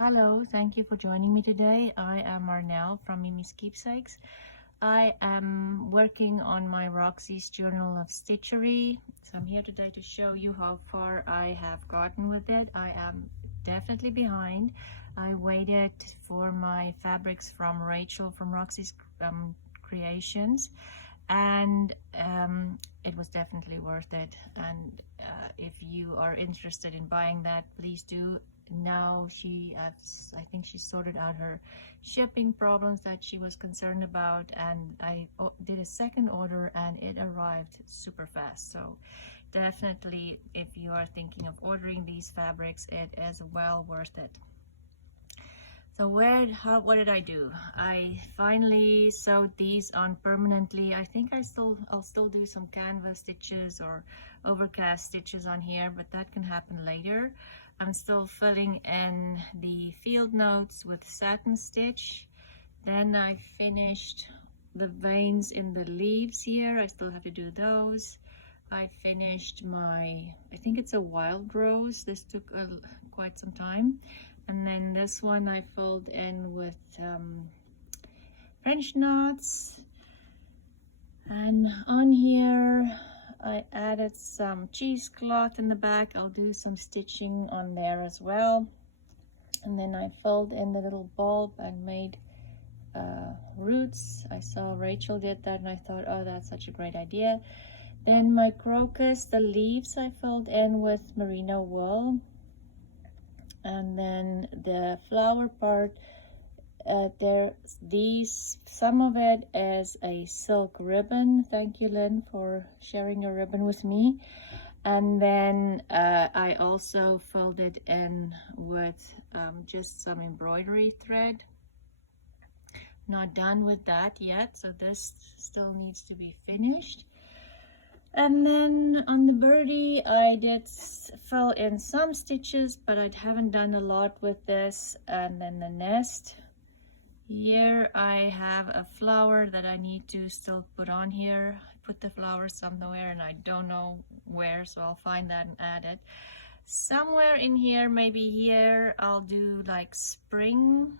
Hello, thank you for joining me today. I am Marnell from Miemie's Keepsakes. I am working on my Roxy's Journal of Stitchery. So I'm here today to show you how far I have gotten with it. I am definitely behind. I waited for my fabrics from Rachel from Roxy's Creations, and it was definitely worth it. And if you are interested in buying that, please do. Now I think she sorted out her shipping problems that she was concerned about, and I did a second order and it arrived super fast. So definitely, if you are thinking of ordering these fabrics, it is well worth it. So what did I do? I finally sewed these on permanently. I think I'll still do some canvas stitches or overcast stitches on here, but that can happen later. I'm still filling in the field notes with satin stitch. Then I finished the veins in the leaves here. I still have to do those. I finished I think it's a wild rose. This took quite some time. And then this one I filled in with French knots. And on here, I added some cheesecloth in the back. I'll do some stitching on there as well. And then I filled in the little bulb and made roots. I saw Rachel did that and I thought, oh, that's such a great idea. Then my crocus, the leaves I filled in with merino wool. And then the flower part, some of it is a silk ribbon. Thank you, Lynn, for sharing your ribbon with me. And then I also filled it in with just some embroidery thread. Not done with that yet, so this still needs to be finished. And then on the birdie, I did fill in some stitches, but I haven't done a lot with this. And then the nest. Here I have a flower that I need to still put on here. I put the flower somewhere and I don't know where, so I'll find that and add it. Somewhere in here, maybe here, I'll do like spring,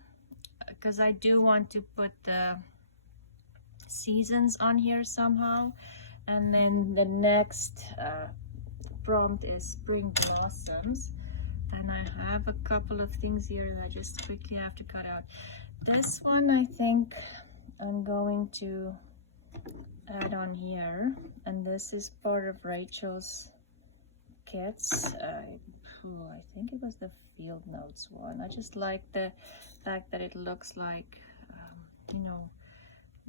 because I do want to put the seasons on here somehow. And then the next prompt is spring blossoms. And I have a couple of things here that I just quickly have to cut out. This one I think I'm going to add on here. And this is part of Rachel's kits. I think it was the field notes one. I just like the fact that it looks like, you know,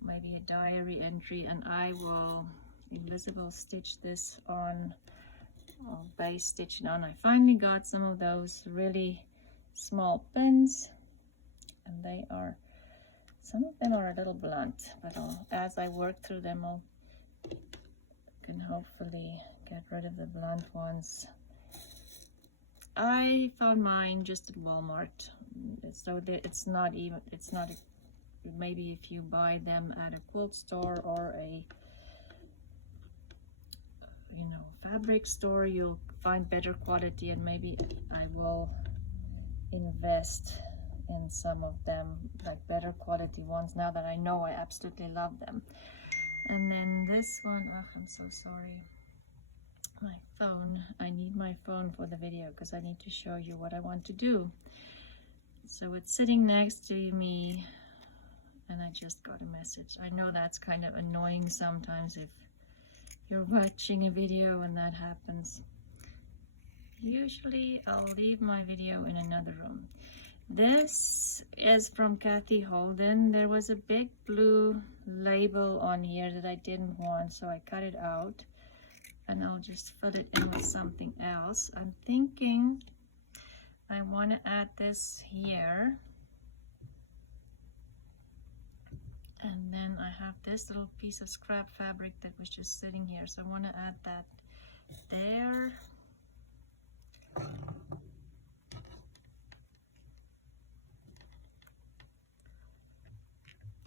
maybe a diary entry. And I will invisible stitch this on, base stitch it on. I finally got some of those really small pins, and some of them are a little blunt, but as I work through them, I can hopefully get rid of the blunt ones. I found mine just at Walmart, so it's not maybe if you buy them at a quilt store or a fabric store, you'll find better quality, and maybe I will invest in some of them, like better quality ones, now that I know I absolutely love them. And then this one, oh, I'm so sorry, my phone. I need my phone for the video because I need to show you what I want to do. So it's sitting next to me and I just got a message. I know that's kind of annoying sometimes if you're watching a video and that happens. Usually I'll leave my video in another room. This is from Kathy Holden. There was a big blue label on here that I didn't want, so I cut it out and I'll just fill it in with something else. I'm thinking I want to add this here. And then I have this little piece of scrap fabric that was just sitting here, so I want to add that there.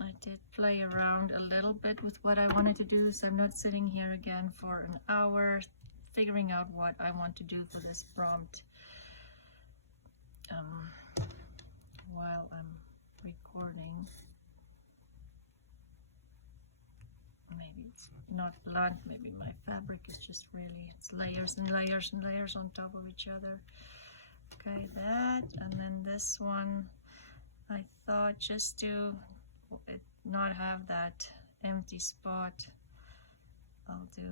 I did play around a little bit with what I wanted to do, so I'm not sitting here again for an hour figuring out what I want to do for this prompt. it's not blunt. Maybe my fabric is just really, it's layers and layers and layers on top of each other. Okay, that, and then this one, I thought just to not have that empty spot, I'll do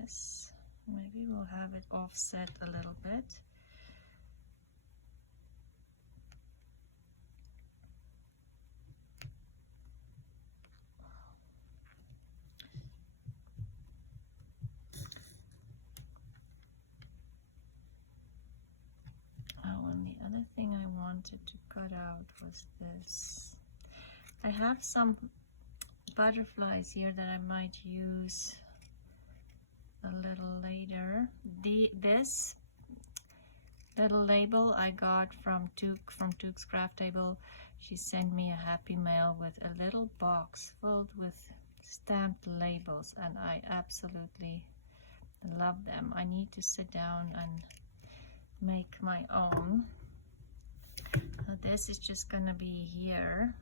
this. Maybe we'll have it offset a little bit. Oh, and the other thing I wanted to cut out was this. I have some butterflies here that I might use a little later. This little label I got from Took's Craft Table. She sent me a happy mail with a little box filled with stamped labels, and I absolutely love them. I need to sit down and make my own. This is just gonna be here,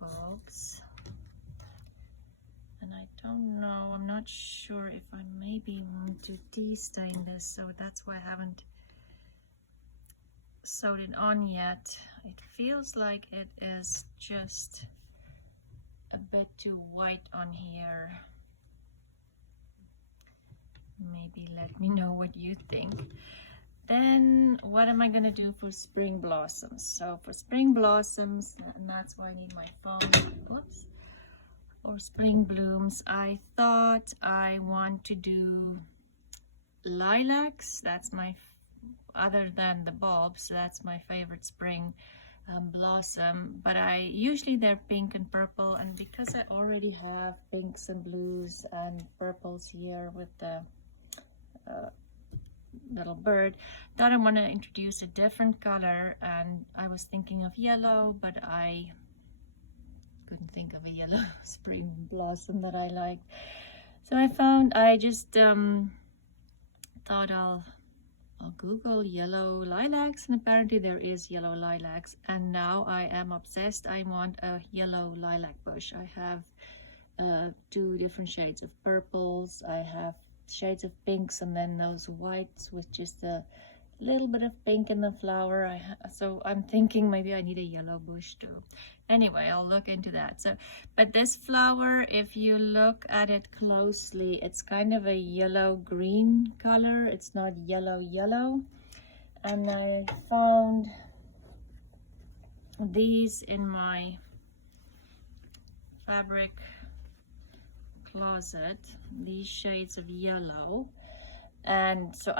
bulbs, and I don't know, I'm not sure if I maybe want to de-stain this, so that's why I haven't sewed it on yet. It feels like it is just a bit too white on here. Maybe let me know what you think. Then what am I gonna do for spring blossoms? So for spring blossoms, and that's why I need my phone, whoops, or spring blooms, I thought I want to do lilacs. That's my, other than the bulbs, that's my favorite spring blossom, but usually they're pink and purple, and because I already have pinks and blues and purples here with the little bird, thought I want to introduce a different color, and I was thinking of yellow, but I couldn't think of a yellow spring blossom that I liked. So I just thought I'll Google yellow lilacs, and apparently there is yellow lilacs, and now I am obsessed. I want a yellow lilac bush. I have 2 different shades of purples, I have shades of pinks, and then those whites with just a little bit of pink in the flower. So I'm thinking maybe I need a yellow bush too. Anyway, I'll look into that. So, but this flower, if you look at it closely, it's kind of a yellow green color. It's not yellow. And I found these in my fabric closet, these shades of yellow. And so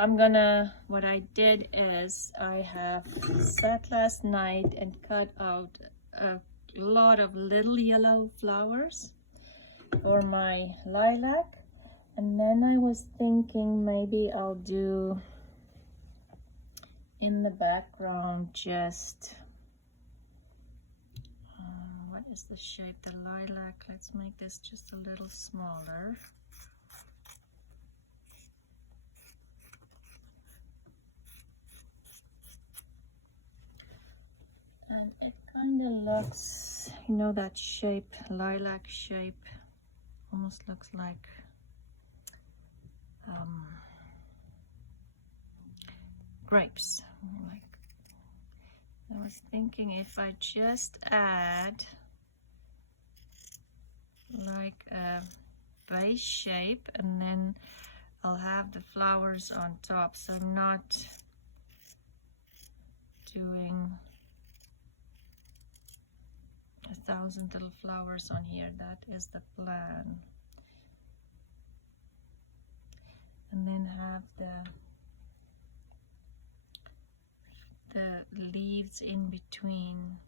what I did is I have sat last night and cut out a lot of little yellow flowers for my lilac, and then I was thinking maybe I'll do in the background just what is the shape, the lilac, let's make this just a little smaller. And it kind of looks, you know, that shape, lilac shape, almost looks like grapes. Like, I was thinking if I just add like a base shape, and then I'll have the flowers on top, so I'm not doing 1,000 little flowers on here. That is the plan. And then have the leaves in between.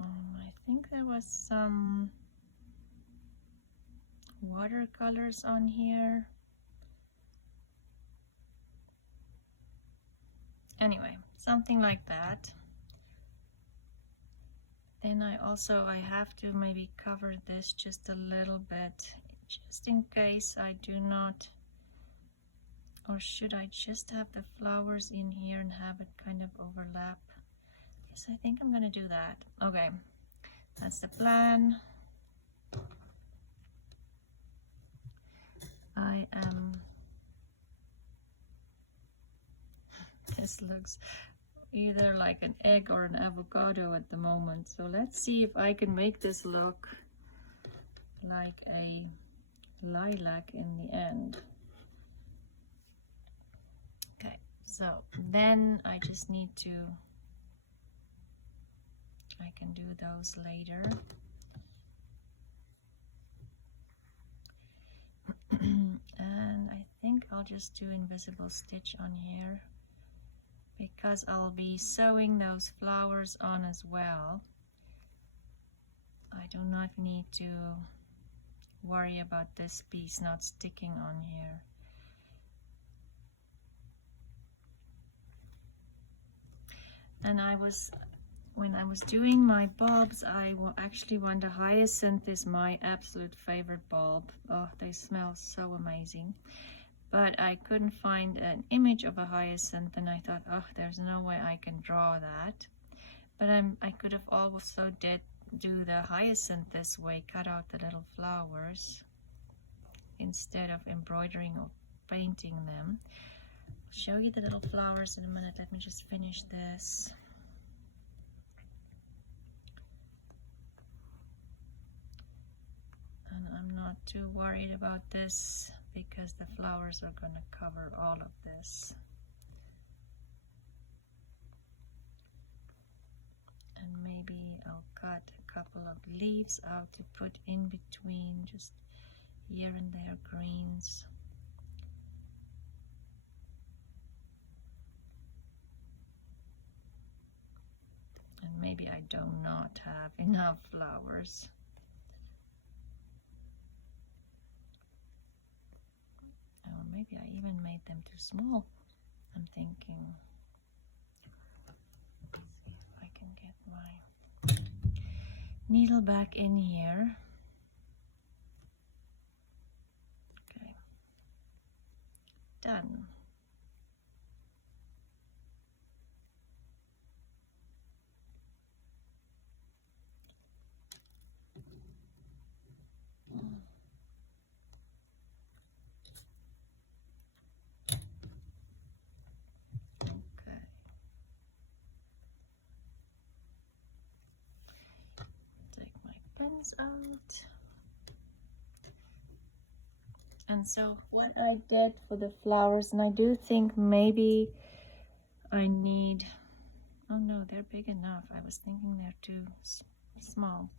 I think there was some watercolors on here. Anyway, something like that. Then I have to maybe cover this just a little bit, just in case I do not, or should I just have the flowers in here and have it kind of overlap? Yes, I think I'm gonna do that. Okay, that's the plan. I am, this looks either like an egg or an avocado at the moment. So let's see if I can make this look like a lilac in the end. Okay, so then I just need to, I can do those later. And I think I'll just do invisible stitch on here because I'll be sewing those flowers on as well. I do not need to worry about this piece not sticking on here. And when I was doing my bulbs, I actually want a hyacinth is my absolute favorite bulb. Oh, they smell so amazing. But I couldn't find an image of a hyacinth, and I thought, oh, there's no way I can draw that. But I could have also do the hyacinth this way, cut out the little flowers instead of embroidering or painting them. I'll show you the little flowers in a minute. Let me just finish this. And I'm not too worried about this because the flowers are going to cover all of this. And maybe I'll cut a couple of leaves out to put in between, just here and there greens. And maybe I do not have enough flowers. Or maybe I even made them too small. I'm thinking. Let's see if I can get my needle back in here. Okay. Done. Pens out. And so what I did for the flowers, and I do think maybe I need, oh no, they're big enough. I was thinking they're too small.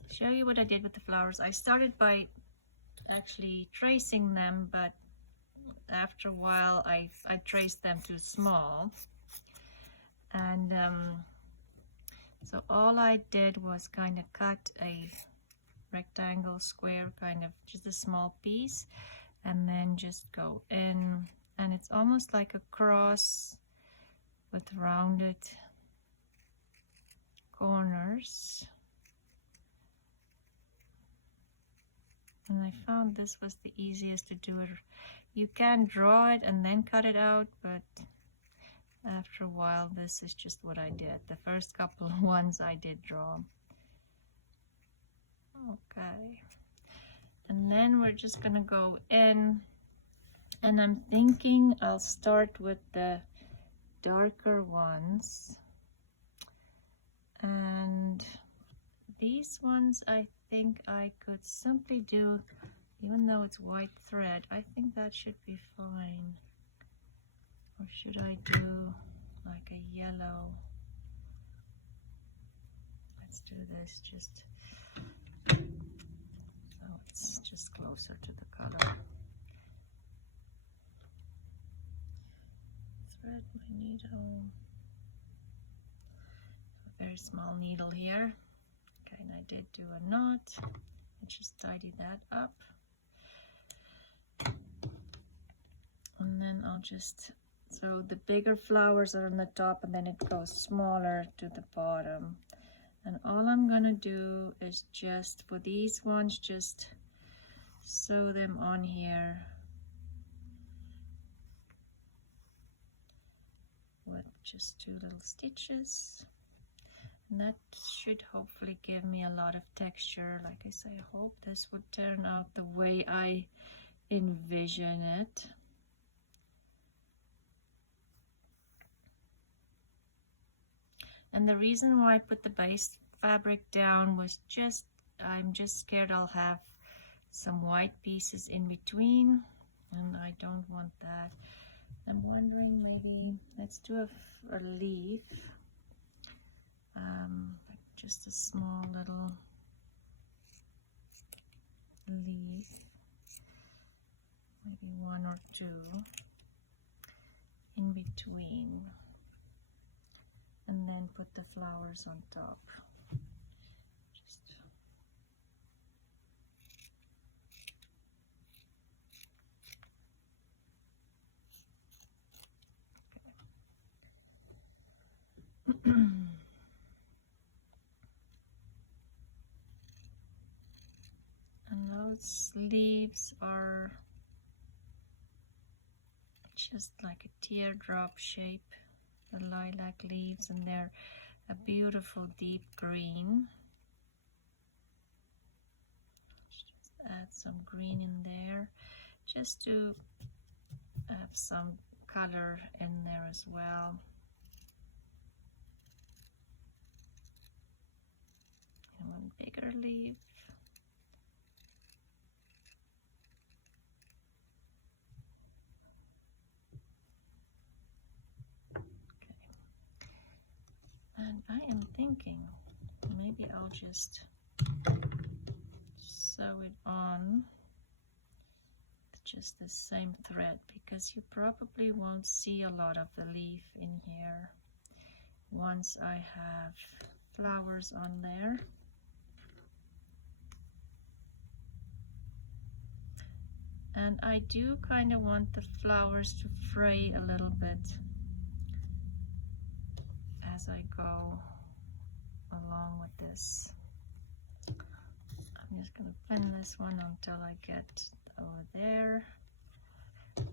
I'll show you what I did with the flowers. I started by actually tracing them, but after a while I traced them too small. And so all I did was kind of cut a rectangle, square, kind of just a small piece, and then just go in, and it's almost like a cross with rounded corners. And I found this was the easiest to do it. You can draw it and then cut it out, but after a while, this is just what I did. The first couple of ones I did draw. Okay. And then we're just gonna go in, and I'm thinking I'll start with the darker ones. And these ones I think I could simply do, even though it's white thread, I think that should be fine. Or should I do like a yellow? Let's do this just so it's just closer to the color. Thread my needle. A very small needle here. Okay, and I did do a knot. I just tidy that up. And then I'll just, so the bigger flowers are on the top, and then it goes smaller to the bottom. And all I'm gonna do is just, for these ones, just sew them on here with just 2 little stitches. And that should hopefully give me a lot of texture. Like I say, I hope this would turn out the way I envision it. And the reason why I put the base fabric down was just, I'm just scared I'll have some white pieces in between, and I don't want that. I'm wondering, maybe let's do a leaf, like just a small little leaf, maybe one or two in between, and then put the flowers on top. And those leaves are just like a teardrop shape, the lilac leaves, and they're a beautiful deep green. Just add some green in there just to have some color in there as well. And one bigger leaf. And I am thinking maybe I'll just sew it on just the same thread, because you probably won't see a lot of the leaf in here once I have flowers on there. And I do kind of want the flowers to fray a little bit as I go along with this. I'm just going to pin this one until I get over there. And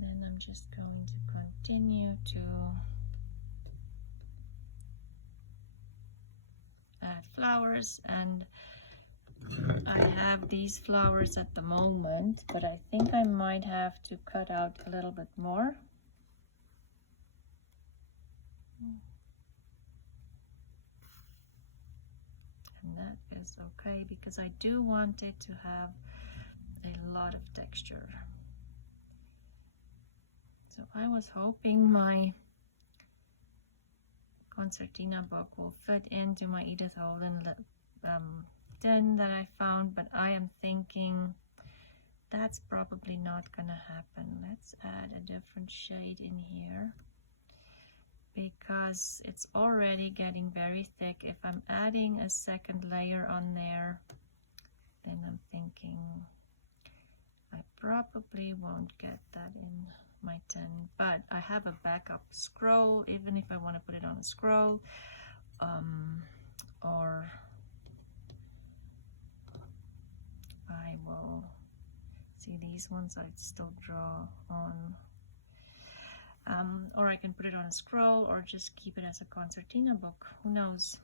then I'm just going to continue to add flowers, and I have these flowers at the moment, but I think I might have to cut out a little bit more. And that is okay, because I do want it to have a lot of texture. So I was hoping my concertina book will fit into my Edith Holden tin that I found, but I am thinking that's probably not gonna happen. Let's add a different shade in here, because it's already getting very thick. If I'm adding a second layer on there, then I'm thinking I probably won't get that in my tin. But I have a backup scroll, even if I want to put it on a scroll, or I will see these ones I'd still draw on, or I can put it on a scroll or just keep it as a concertina book, who knows.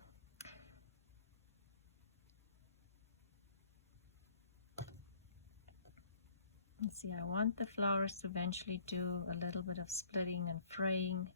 Let's see, I want the flowers to eventually do a little bit of splitting and fraying.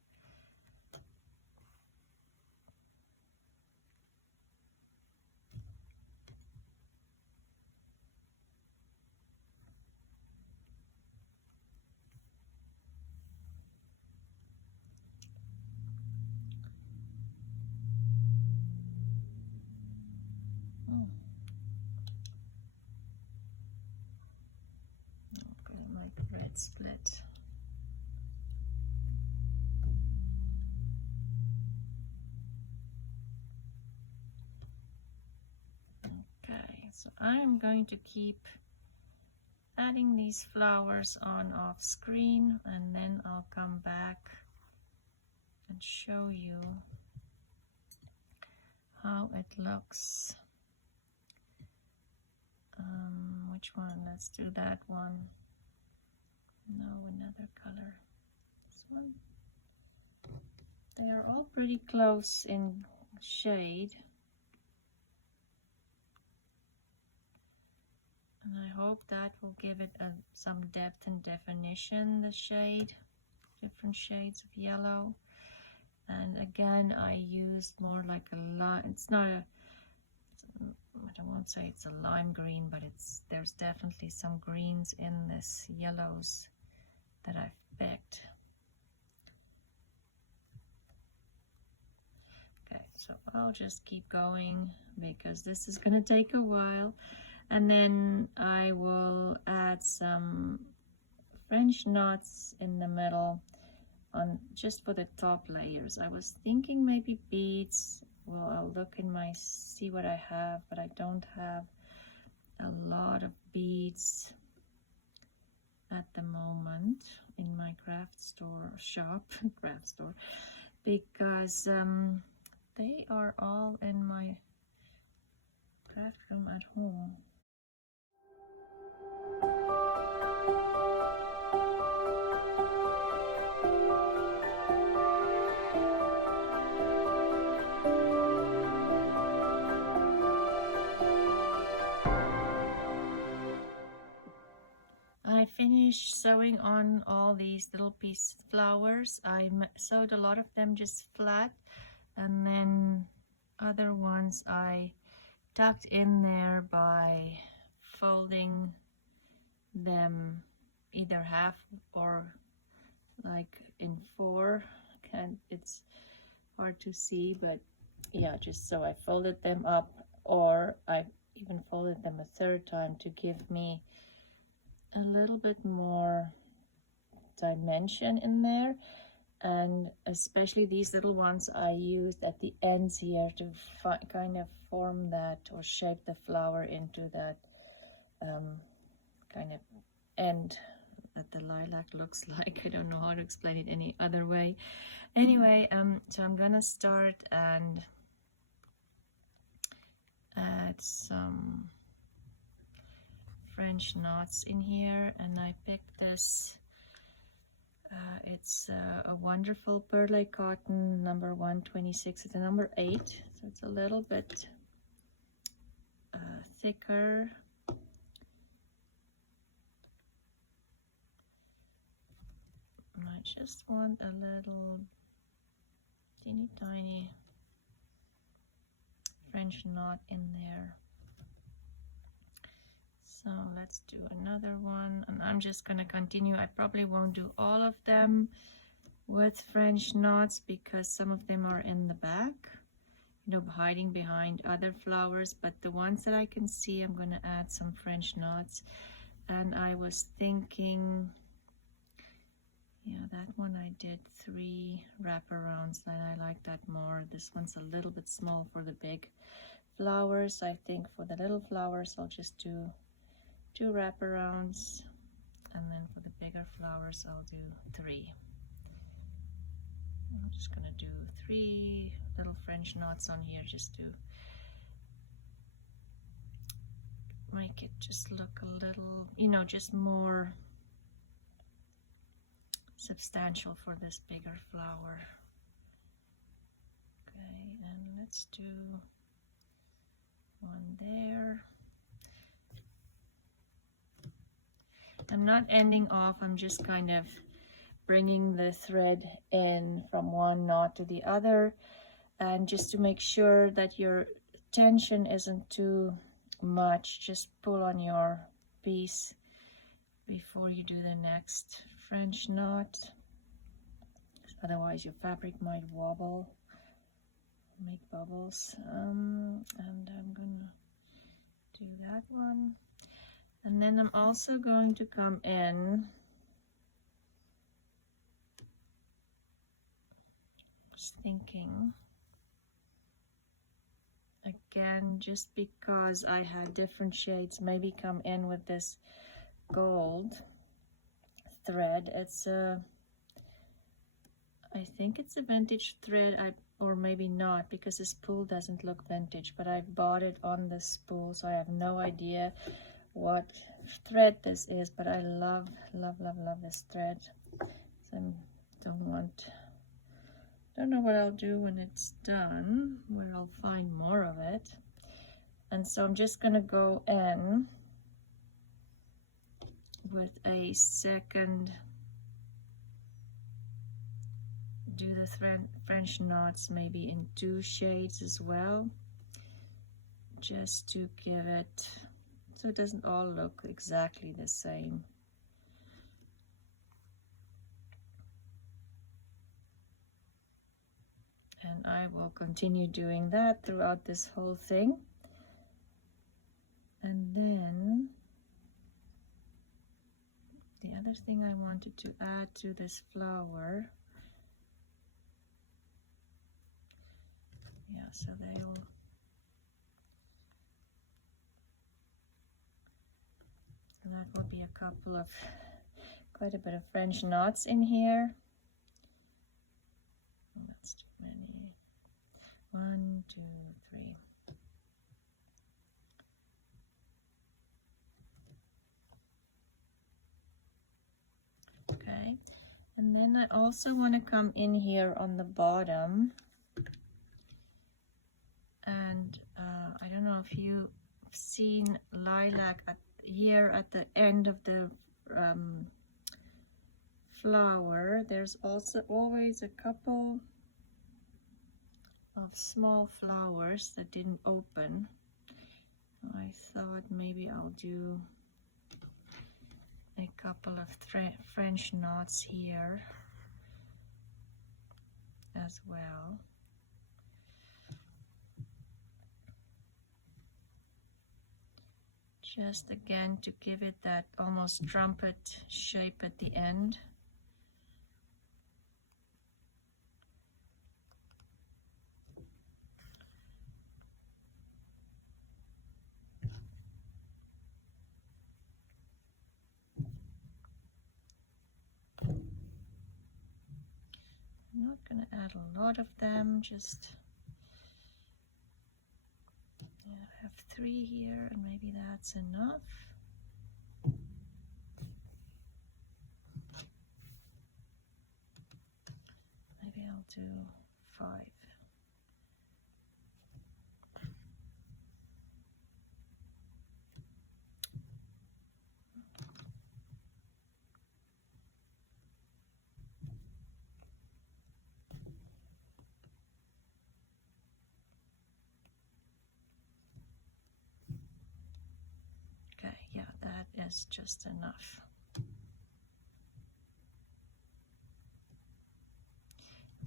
Split. Okay, so I'm going to keep adding these flowers on off screen, and then I'll come back and show you how it looks. Which one? Let's do that one. No, another color. This one. They are all pretty close in shade. And I hope that will give it some depth and definition, the shade, different shades of yellow. And again, I used more like a lime. It's not a, I won't say it's a lime green, but there's definitely some greens in this yellows that I've picked. Okay, so I'll just keep going because this is gonna take a while. And then I will add some French knots in the middle on just for the top layers. I was thinking maybe beads. Well, I'll look in my, see what I have, but I don't have a lot of beads at the moment in my craft store shop, craft store, because they are all in my craft room at home. I finished sewing on all these little piece flowers. I sewed a lot of them just flat, and then other ones I tucked in there by folding them either half or like in four. It's hard to see, but yeah, just so I folded them up, or I even folded them a third time to give me a little bit more dimension in there. And especially these little ones I used at the ends here to kind of form that or shape the flower into that kind of end that the lilac looks like. I don't know how to explain it any other way. Anyway, so I'm gonna start and add some French knots in here, and I picked this. It's a wonderful Perle cotton number 126. It's a number 8, so it's a little bit thicker. I just want a little teeny tiny French knot in there. So let's do another one, and I'm just gonna continue. I probably won't do all of them with French knots because some of them are in the back, you know, hiding behind other flowers, but the ones that I can see, I'm gonna add some French knots. And I was thinking, yeah, that one I did 3 wraparounds, and I like that more. This one's a little bit small for the big flowers. I think for the little flowers I'll just do 2 wraparounds, and then for the bigger flowers I'll do 3. I'm just gonna do 3 little French knots on here just to make it just look a little, you know, just more substantial for this bigger flower. Okay, and let's do one there. I'm not ending off, I'm just kind of bringing the thread in from one knot to the other, and just to make sure that your tension isn't too much, just pull on your piece before you do the next French knot, otherwise your fabric might wobble, make bubbles. And I'm gonna do that one. And then I'm also going to come in, just thinking, again, just because I had different shades, maybe come in with this gold thread. It's a, I think it's a vintage thread, or maybe not, because this spool doesn't look vintage, but I bought it on the spool, so I have no idea what thread this is, but I love this thread. So I'm don't know what I'll do when it's done, where I'll find more of it. And so I'm just gonna go in with a second, do the French knots maybe in 2 shades as well, just to give it, so it doesn't all look exactly the same. And I will continue doing that throughout this whole thing. And then the other thing I wanted to add to this flower, yeah, so they'll, that will be a couple of, quite a bit of French knots in here. That's too many. 1, 2, 3. Okay, and then I also want to come in here on the bottom, and I don't know if you've seen lilac here at the end of the flower. There's also always a couple of small flowers that didn't open. I thought maybe I'll do a couple of French knots here as well. Just again to give it that almost trumpet shape at the end. I'm not going to add a lot of them, just yeah, I have 3 here, and maybe that's enough. Maybe I'll do 5. Okay, yeah, that is just enough.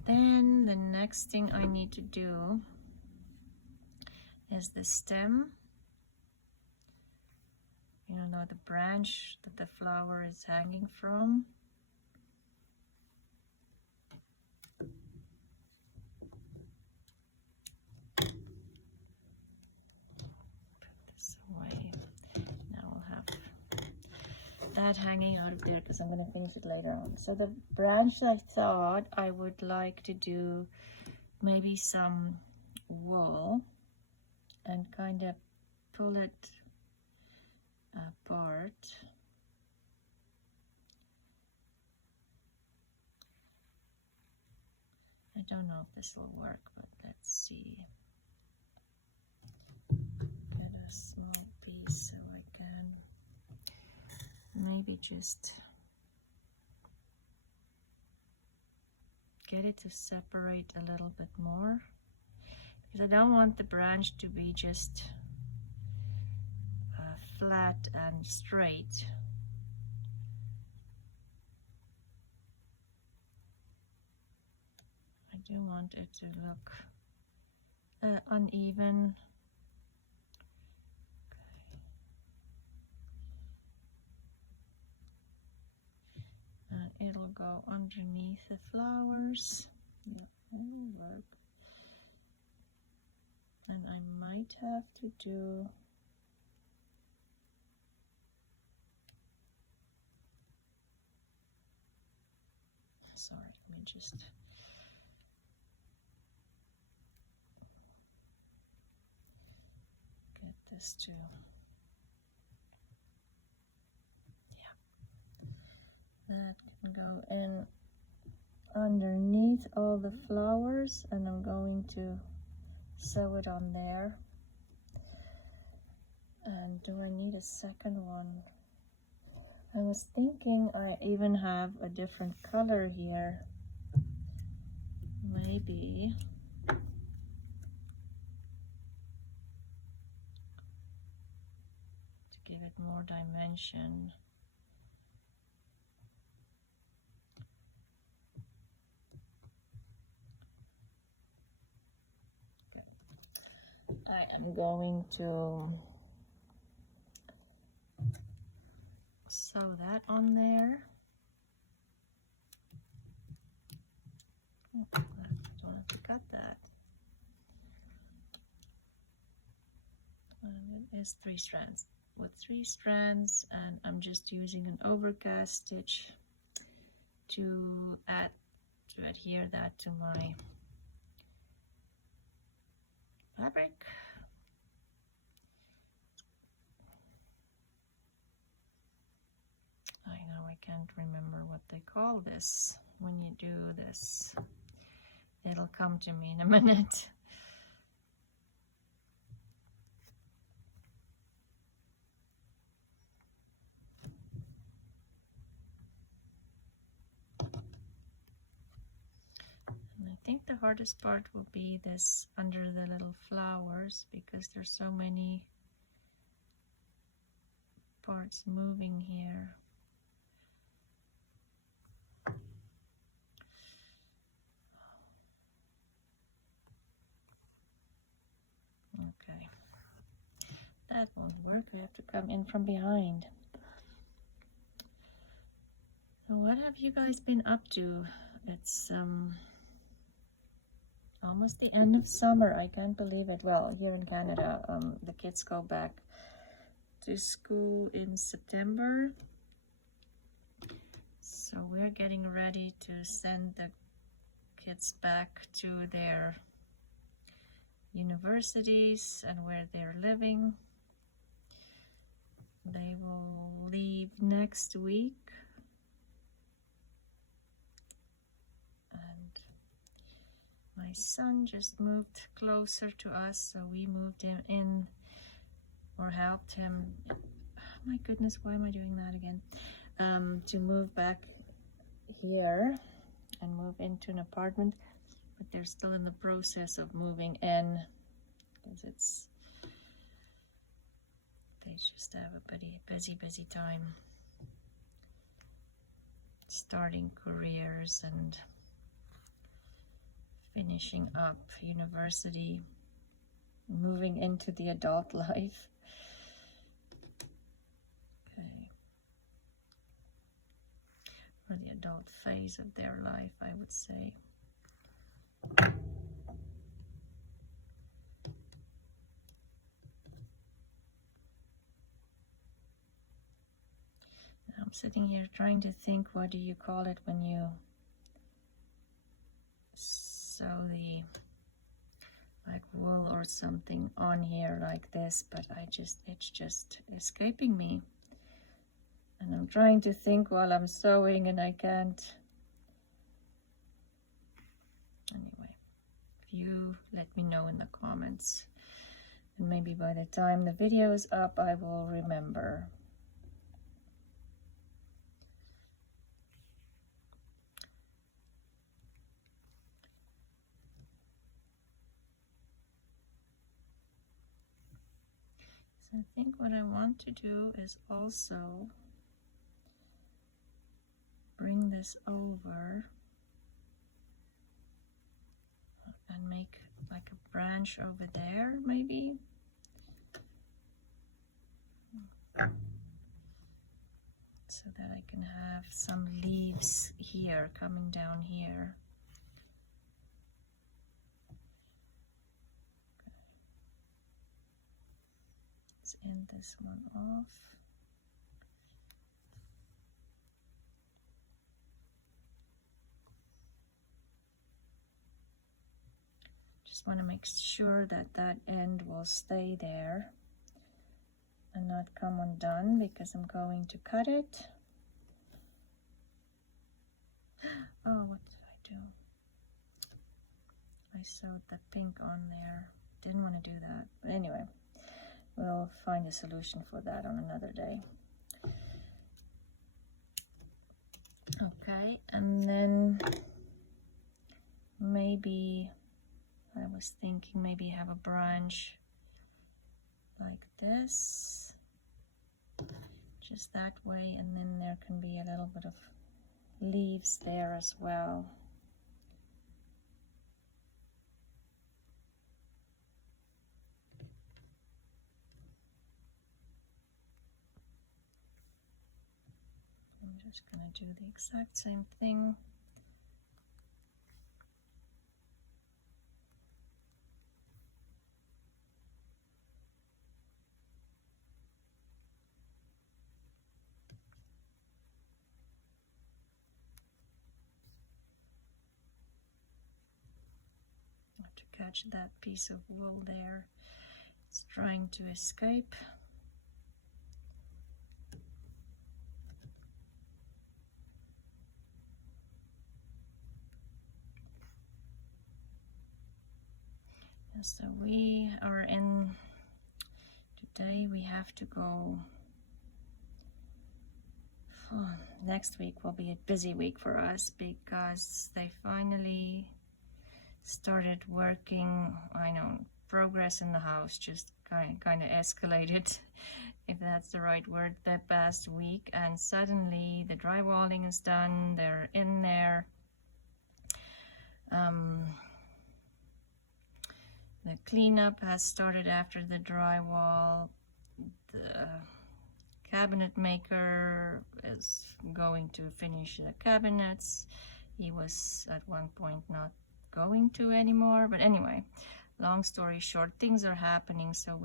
Then the next thing I need to do is the stem. You know, the branch that the flower is hanging from. Put this away. Now I'll have that hanging out of there because I'm going to finish it later on. So the branch, I thought I would like to do maybe some wool and kind of pull it apart. I don't know if this will work, but let's see. Get a small piece so I can maybe just get it to separate a little bit more, because I don't want the branch to be just flat and straight. I do want it to look uneven. It'll go underneath the flowers. Yeah, that'll work. And I might have to do sorry, let me just get this to that can go in underneath all the flowers, and I'm going to sew it on there. And do I need a second one? I was thinking I even have a different color here. Maybe. To give it more dimension. I am going to sew that on there. Oh, I don't have to cut that. And it is 3 strands. With 3 strands, and I'm just using an overcast stitch to adhere that to my fabric. I know I can't remember what they call this when you do this. It'll come to me in a minute. And I think the hardest part will be this under the little flowers, because there's so many parts moving here. Okay, that won't work. We have to come in from behind. So what have you guys been up to? It's almost the end of summer. I can't believe it. Well, here in Canada, the kids go back to school in September. So we're getting ready to send the kids back to their universities and where they're living. They will leave next week. And my son just moved closer to us, so we moved him in, or helped him. Oh my goodness, why am I doing that again? To move back here and move into an apartment, but they're still in the process of moving in, because they just have a pretty busy time starting careers and finishing up university, moving into the adult life. Okay. Or the adult phase of their life, I would say. I'm sitting here trying to think, what do you call it when you sew the like wool or something on here like this, but it's just escaping me. And I'm trying to think while I'm sewing and I can't. Anyway, if you let me know in the comments, and maybe by the time the video is up, I will remember. So I think what I want to do is also bring this over and make like a branch over there, maybe. So that I can have some leaves here coming down here. Let's end this one off. Just want to make sure that that end will stay there and not come undone, because I'm going to cut it. Oh, what did I do? I sewed the pink on there. Didn't want to do that. But anyway, we'll find a solution for that on another day. Okay, and then maybe I was thinking maybe have a branch like this, just that way, and then there can be a little bit of leaves there as well. I'm just going to do the exact same thing. To catch that piece of wool there. It's trying to escape. And so we are in, today we have to go, next week will be a busy week for us because they finally started working. I know progress in the house just kind of escalated, if that's the right word, the past week, and suddenly the drywalling is done. They're in there. The cleanup has started after the drywall. The cabinet maker is going to finish the cabinets. He was at one point not going to anymore, but anyway, long story short, things are happening. So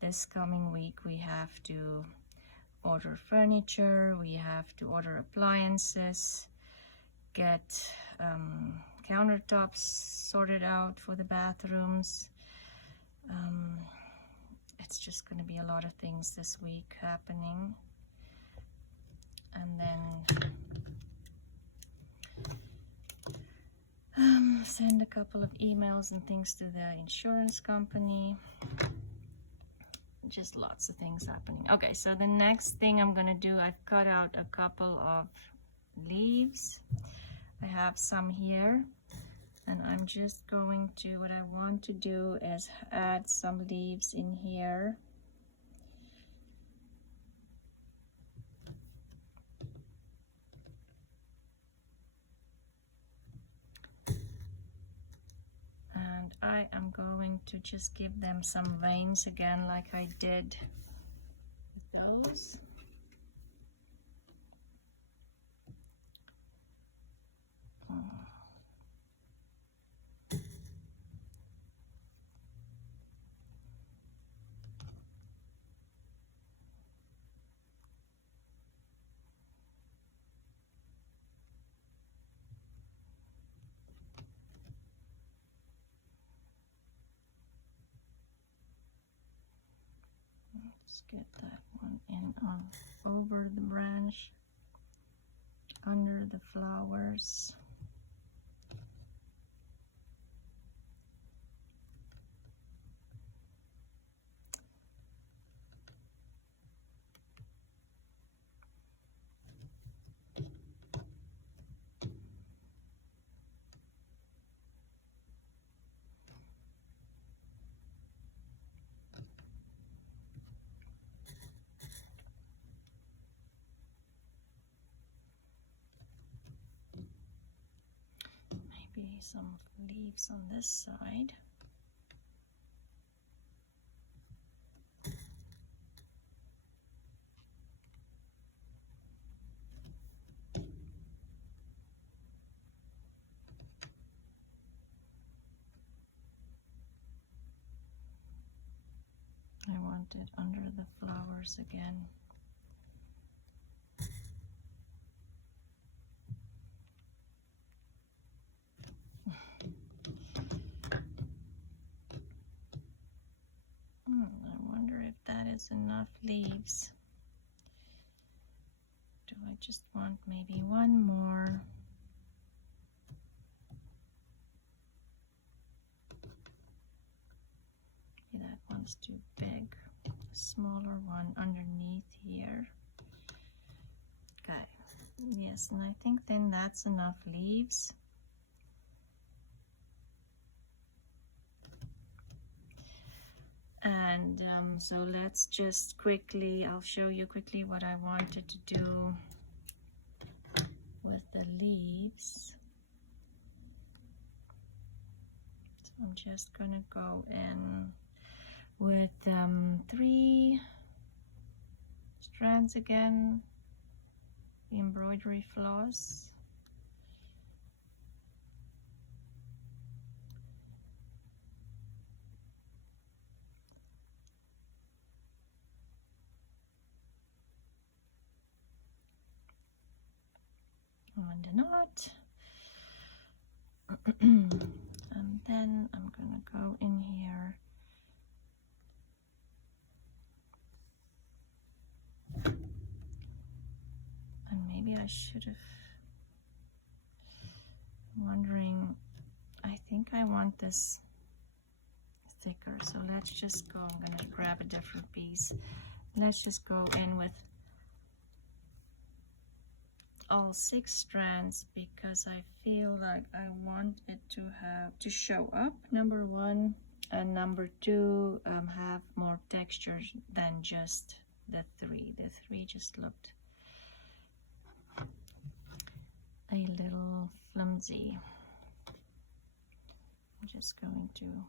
this coming week we have to order furniture, we have to order appliances, get countertops sorted out for the bathrooms. It's just going to be a lot of things this week happening. And then send a couple of emails and things to the insurance company. Just lots of things happening. Okay, so the next thing I'm gonna do, I've cut out a couple of leaves. I have some here, and I'm just going to, what I want to do is add some leaves in here. And I am going to just give them some veins again like I did with those. Let's get that one in on over the branch, under the flowers. Maybe some leaves on this side. I want it under the flowers again. I wonder if that is enough leaves. Do I just want maybe one more? is too big. Smaller one underneath here. Okay, yes, and I think then that's enough leaves. And so let's just quickly, I'll show you quickly what I wanted to do with the leaves. So I'm just gonna go in with 3 strands again, the embroidery floss. And a knot. And then I'm gonna go in here and maybe I should have, wondering, I think I want this thicker, so let's just go, I'm gonna grab a different piece. Let's just go in with all 6 strands because I feel like I want it to show up, number 1, and number 2 have more texture than just the 3. The 3 just looked a little flimsy. I'm just going to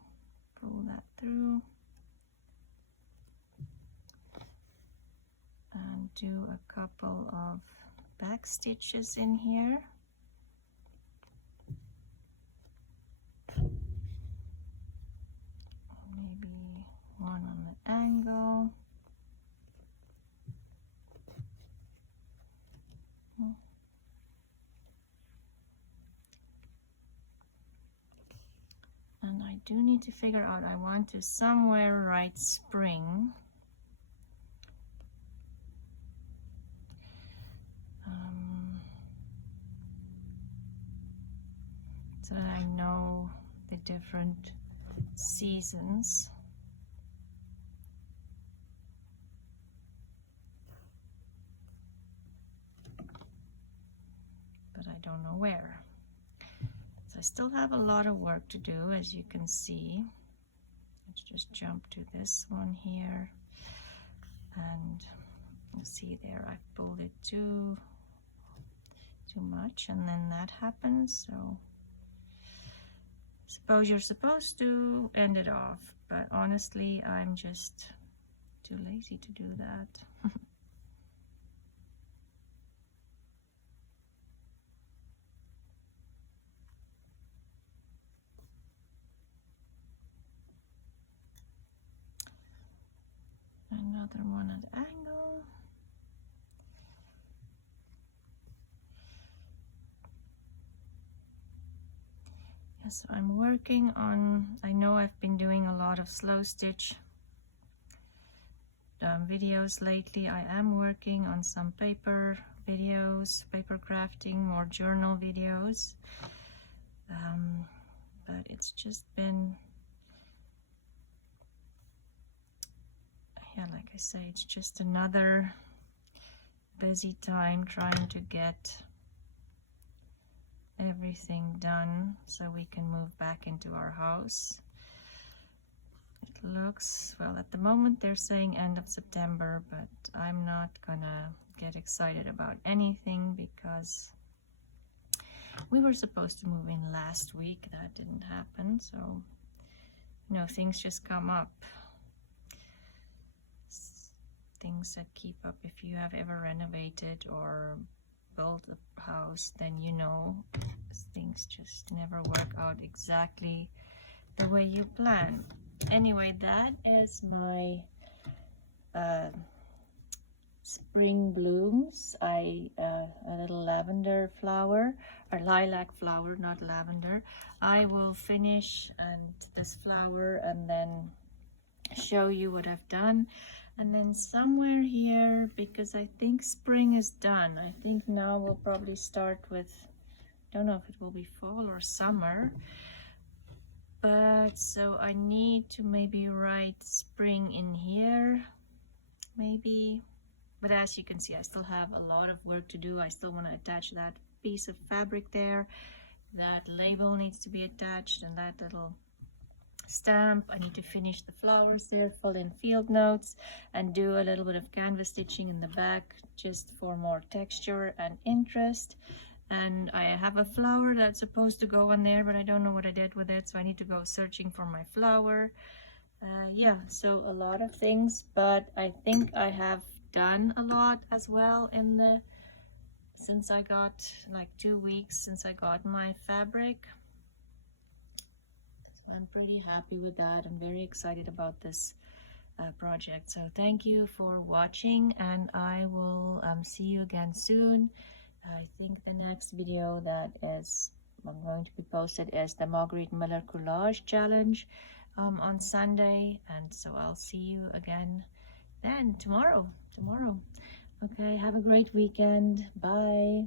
pull that through and do a couple of back stitches in here. Maybe one on the angle. And I do need to figure out, I want to somewhere write spring. So that I know the different seasons. But I don't know where. So I still have a lot of work to do, as you can see. Let's just jump to this one here. And you see there, I pulled it too much, and then that happens. So suppose you're supposed to end it off, but honestly, I'm just too lazy to do that. Another one at angle. Yes, I'm working on, I know I've been doing a lot of slow stitch videos lately. I am working on some paper videos, paper crafting, more journal videos. But it's just been, yeah, like I say, it's just another busy time trying to get everything done so we can move back into our house. It looks, well, at the moment they're saying end of September, but I'm not gonna get excited about anything because we were supposed to move in last week. That didn't happen, so you know, things just come up. Things that keep up. If you have ever renovated or built a house, then you know things just never work out exactly the way you plan. Anyway, that is my spring blooms. A little lavender flower, or lilac flower, not lavender. I will finish and this flower and then show you what I've done. And then somewhere here, because I think spring is done, I think now we'll probably start with, don't know if it will be fall or summer. But so I need to maybe write spring in here, maybe. But as you can see, I still have a lot of work to do. I still want to attach that piece of fabric there. That label needs to be attached, and that little stamp. I need to finish the flowers there, fill in field notes, and do a little bit of canvas stitching in the back just for more texture and interest. And I have a flower that's supposed to go on there, but I don't know what I did with it, so I need to go searching for my flower. Yeah, so a lot of things, but I think I have done a lot as well in the since I got like 2 weeks since I got my fabric. So I'm pretty happy with that. I'm very excited about this project. So thank you for watching, and I will see you again soon. I think the next video that I'm going to be posted is the Marguerite Miller Collage Challenge on Sunday, and so I'll see you again then tomorrow. Okay, have a great weekend. Bye.